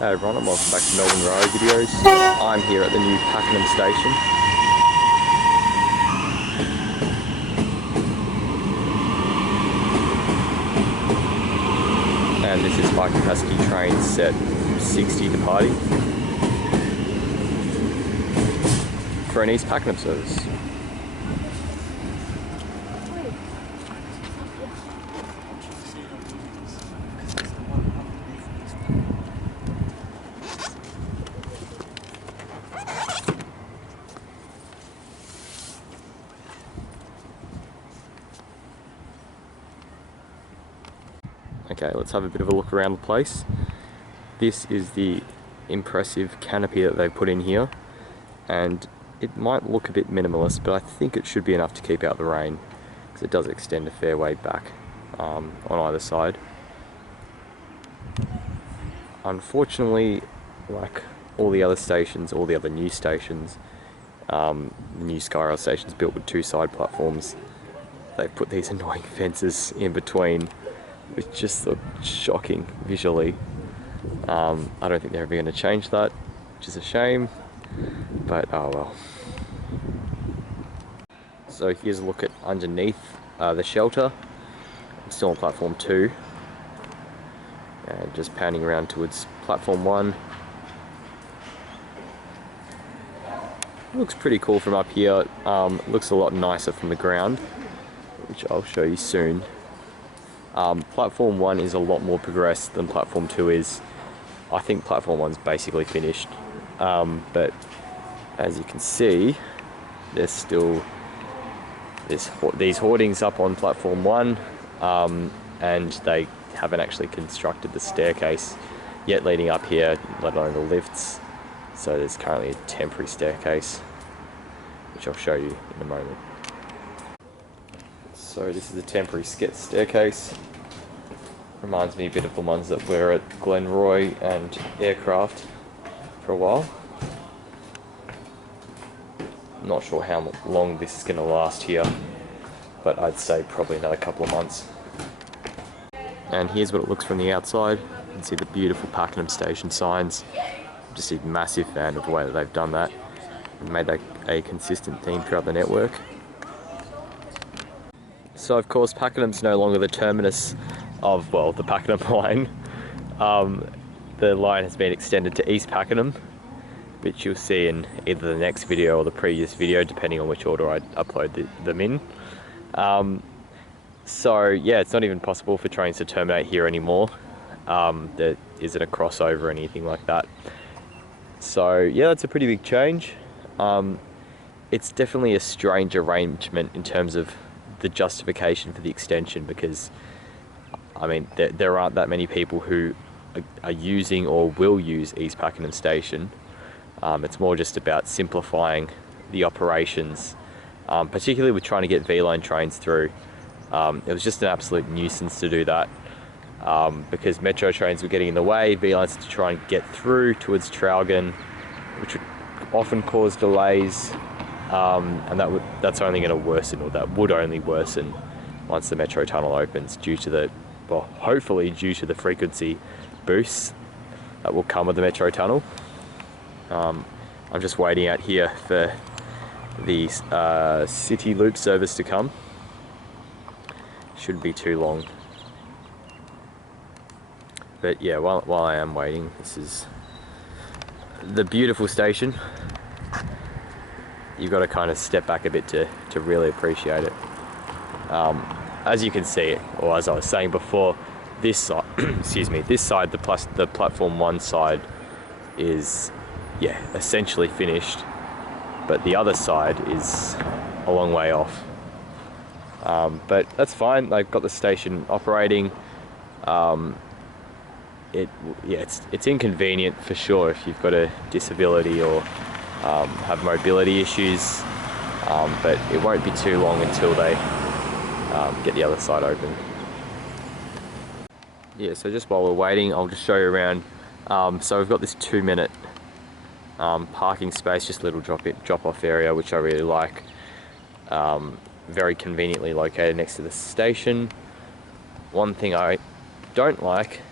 Hey everyone, and welcome back to Melbourne Road videos. I'm here at the new Pakenham station. And this is high capacity train set 60 departing for an East Pakenham service. Okay, let's have a bit of a look around the place. This is the impressive canopy that they've put in here, and it might look a bit minimalist, but I think it should be enough to keep out the rain, because it does extend a fair way back on either side. Unfortunately, like all the other stations, all the other new stations, the new Skyrail stations built with two side platforms, they've put these annoying fences in between, which just look shocking visually. I don't think they're ever going to change that, which is a shame, but oh well. So here's a look at underneath the shelter. I'm still on platform 2, and just pounding around towards platform 1. Looks pretty cool from up here. Looks a lot nicer from the ground, which I'll show you soon. Platform 1 is a lot more progressed than platform 2 is. I think platform 1's basically finished, but as you can see, there's still these hoardings up on platform 1, and they haven't actually constructed the staircase yet leading up here, let alone the lifts. So there's currently a temporary staircase, which I'll show you in a moment. So this is a temporary staircase. Reminds me a bit of the ones that were at Glenroy and Aircraft for a while. I'm not sure how long this is going to last here, but I'd say probably another couple of months. And here's what it looks from the outside. You can see the beautiful Pakenham station signs. I'm just a massive fan of the way that they've done that and made that a consistent theme throughout the network. So of course Pakenham's no longer the terminus of, well, the Pakenham line. The line has been extended to East Pakenham, which you'll see in either the next video or the previous video, depending on which order I upload them in. So yeah, it's not even possible for trains to terminate here anymore. There isn't a crossover or anything like that. So yeah, that's a pretty big change. It's definitely a strange arrangement in terms of the justification for the extension, because I mean there aren't that many people who are using or will use East Pakenham station. It's more just about simplifying the operations, particularly with trying to get V-line trains through. It was just an absolute nuisance to do that, because metro trains were getting in the way. V-lines to try and get through towards Traralgon, which would often cause delays. And that's only going to worsen, or that would only worsen once the metro tunnel opens, due to the, well, hopefully due to the frequency boosts that will come with the metro tunnel. I'm just waiting out here for the city loop service to come. Shouldn't be too long. But yeah, while I am waiting, this is the beautiful station. You've got to kind of step back a bit to really appreciate it. As you can see, or as I was saying before, this side, excuse me, this side, the platform 1 side is, yeah, essentially finished, but the other side is a long way off. But that's fine. They've got the station operating. It's inconvenient for sure if you've got a disability or have mobility issues, but it won't be too long until they get the other side open. Yeah, so just while we're waiting, I'll just show you around. So we've got this 2-minute parking space, just a little drop-off area, which I really like. Very conveniently located next to the station. One thing I don't like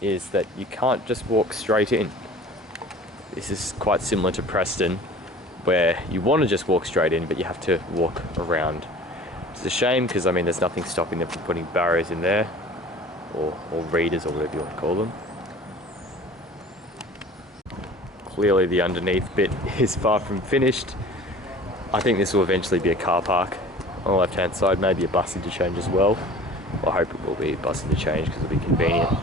is that you can't just walk straight in. This is quite similar to Preston, where you want to just walk straight in, but you have to walk around. It's a shame because, I mean, there's nothing stopping them from putting barriers in there, or readers, or whatever you want to call them. Clearly the underneath bit is far from finished. I think this will eventually be a car park on the left hand side, maybe a bus interchange as well. I hope it will be a bus interchange because it'll be convenient.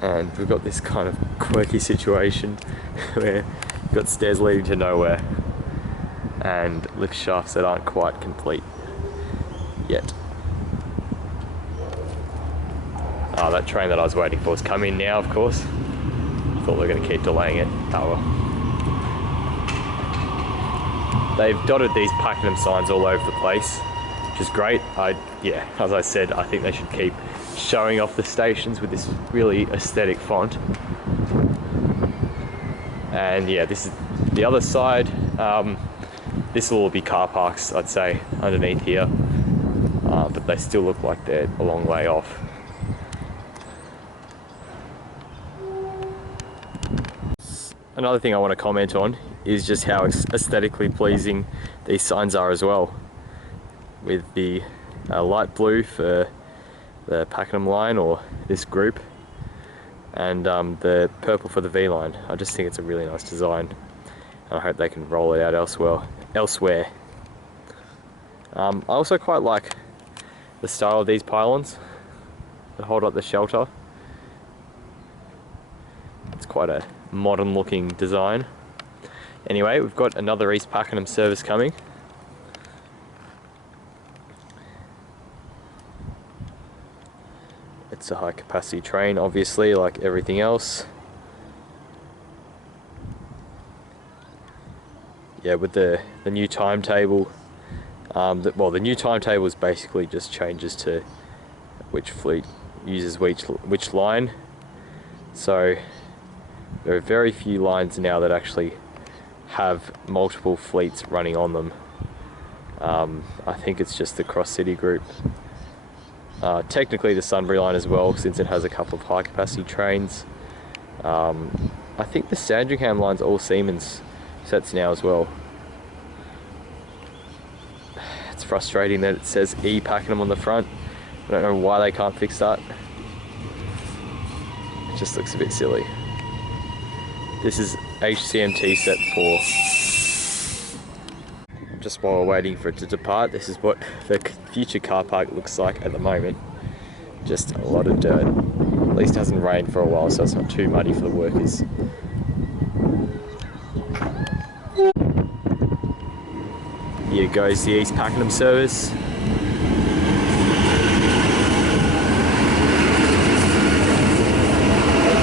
And we've got this kind of quirky situation where you've got stairs leading to nowhere and lift shafts that aren't quite complete yet. That train that I was waiting for is coming now, of course. I thought they were going to keep delaying it. Oh well. They've dotted these Pakenham signs all over the place, which is great. Yeah, as I said, I think they should keep showing off the stations with this really aesthetic font. And yeah, this is the other side. This will all be car parks, I'd say, underneath here. But they still look like they're a long way off. Another thing I want to comment on is just how aesthetically pleasing these signs are as well. With the light blue for the Pakenham line, or this group, and the purple for the V line. I just think it's a really nice design, and I hope they can roll it out elsewhere. I also quite like the style of these pylons that hold up the shelter. It's quite a modern looking design. Anyway, we've got another East Pakenham service coming. It's a high capacity train, obviously, like everything else. Yeah, with the new timetable, the new timetable is basically just changes to which fleet uses which line. So there are very few lines now that actually have multiple fleets running on them. I think it's just the Cross City group. Technically the Sunbury line as well, since it has a couple of high capacity trains. I think the Sandringham line's all Siemens sets now as well. It's frustrating that it says E Pakenham on the front. I don't know why they can't fix that. It just looks a bit silly. This is HCMT set 4. Just while we're waiting for it to depart, this is what the future car park looks like at the moment. Just a lot of dirt. At least it hasn't rained for a while, so it's not too muddy for the workers. Here goes the East Pakenham service.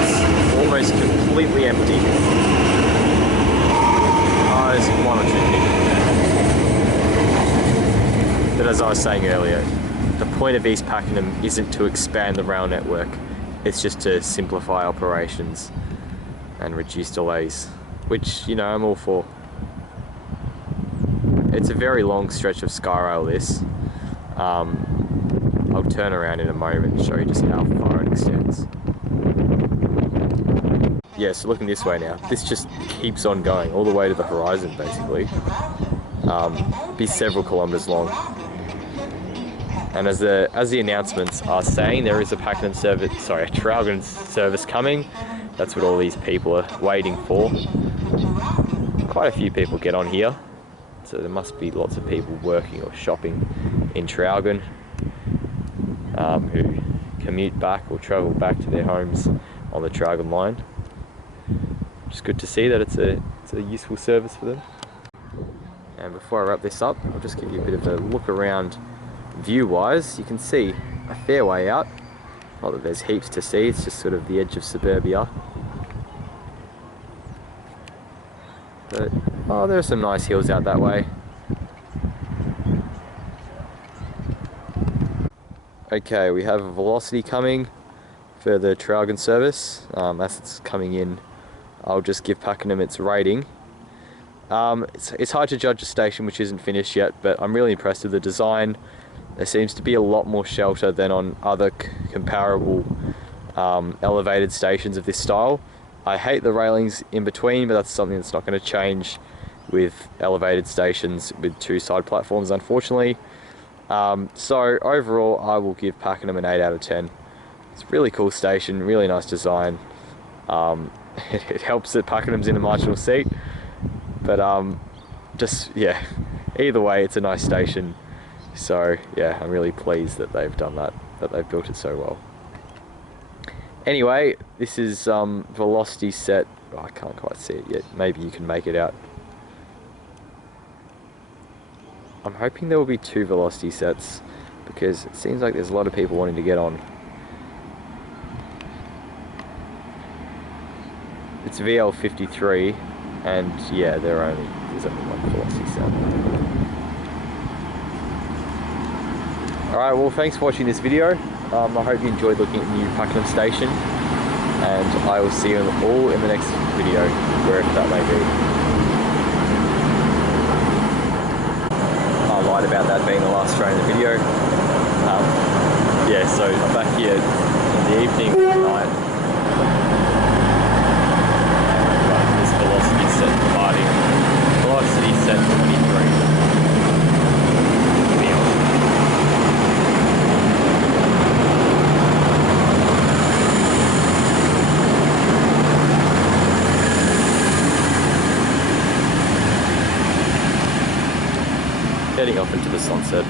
It's almost completely empty. There's one or two people there. But as I was saying earlier, the point of East Pakenham isn't to expand the rail network, it's just to simplify operations and reduce delays, which, you know, I'm all for. It's a very long stretch of Skyrail, this. I'll turn around in a moment and show you just how far it extends. Yeah, so looking this way now, this just keeps on going all the way to the horizon, basically. Be several kilometres long. And as the announcements are saying, there is a Traralgon service coming. That's what all these people are waiting for. Quite a few people get on here, so there must be lots of people working or shopping in Traralgon who commute back or travel back to their homes on the Traralgon line. It's good to see that it's a useful service for them. And before I wrap this up, I'll just give you a bit of a look around view-wise. You can see a fair way out. Not that there's heaps to see, it's just sort of the edge of suburbia. But, there are some nice hills out that way. Okay, we have a velocity coming for the Traralgon service. As it's coming in, I'll just give Pakenham its rating. It's hard to judge a station which isn't finished yet, but I'm really impressed with the design. There seems to be a lot more shelter than on other comparable elevated stations of this style. I hate the railings in between, but that's something that's not going to change with elevated stations with 2 side platforms, unfortunately. So overall, I will give Pakenham an 8 out of 10. It's a really cool station, really nice design. It helps that Pakenham's in a marginal seat, but just, yeah, either way, it's a nice station. So yeah, I'm really pleased that they've done that they've built it so well. Anyway, this is velocity set. Oh, I can't quite see it yet. Maybe you can make it out. I'm hoping there will be 2 velocity sets, because it seems like there's a lot of people wanting to get on. It's VL53, and yeah, there's only 1 velocity set. Alright, well, thanks for watching this video. I hope you enjoyed looking at the new Pakenham station, and I will see you all in the next video, wherever that may be. I lied about that being the last train in the video. Yeah, so I'm back here in the evening tonight. This velocity set departing. Velocity set 23. Heading off into the sunset.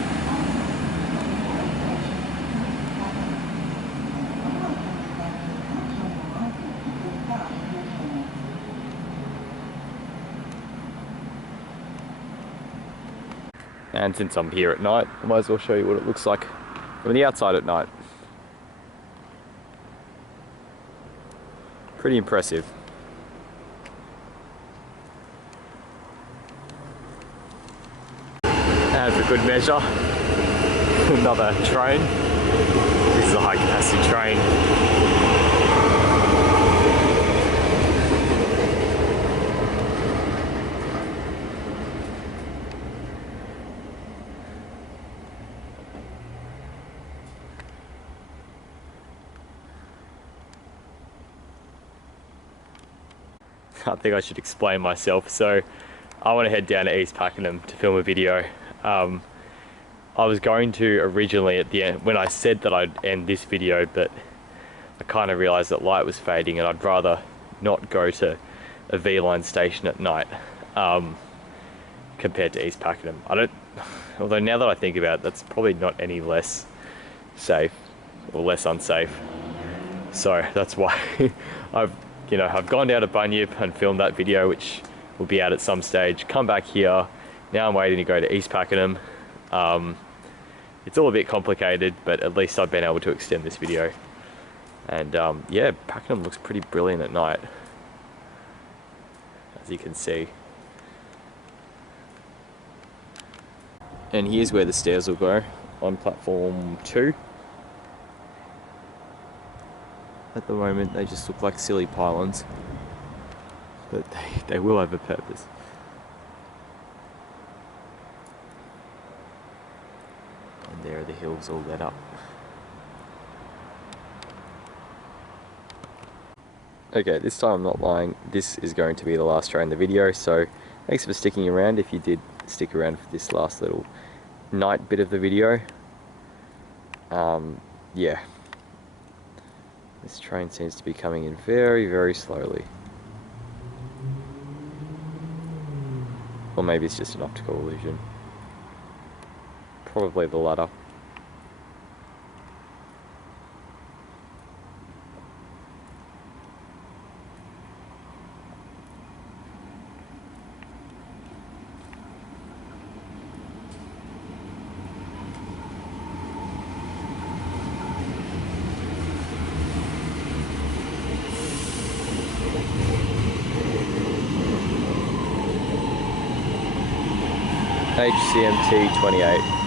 And since I'm here at night, I might as well show you what it looks like from the outside at night. Pretty impressive. And for good measure, another train. This is a high capacity train. I think I should explain myself. So I want to head down to East Pakenham to film a video. I was going to originally at the end, when I said that I'd end this video, but I kind of realised that light was fading and I'd rather not go to a V-line station at night compared to East Pakenham. Although now that I think about it, that's probably not any less safe or less unsafe. So that's why I've gone down to Bunyip and filmed that video, which will be out at some stage, come back here. Now I'm waiting to go to East Pakenham. It's all a bit complicated, but at least I've been able to extend this video. And yeah, Pakenham looks pretty brilliant at night, as you can see. And here's where the stairs will go, on platform 2. At the moment they just look like silly pylons, but they will have a purpose. And there are the hills all lit up. Okay, this time I'm not lying. This is going to be the last train in the video, so thanks for sticking around if you did stick around for this last little night bit of the video. Yeah. This train seems to be coming in very, very slowly. Or maybe it's just an optical illusion. Probably the latter. HCMT 28.